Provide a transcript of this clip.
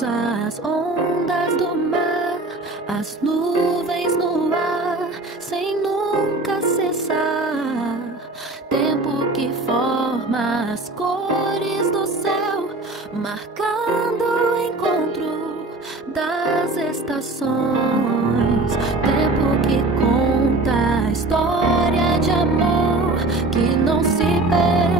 ventos, as ondas do mar, as nuvens no ar, sem nunca cessar. Tempo que forma as cores do céu, marcando o encontro das estações. Tempo que conta a história de amor que não se perde.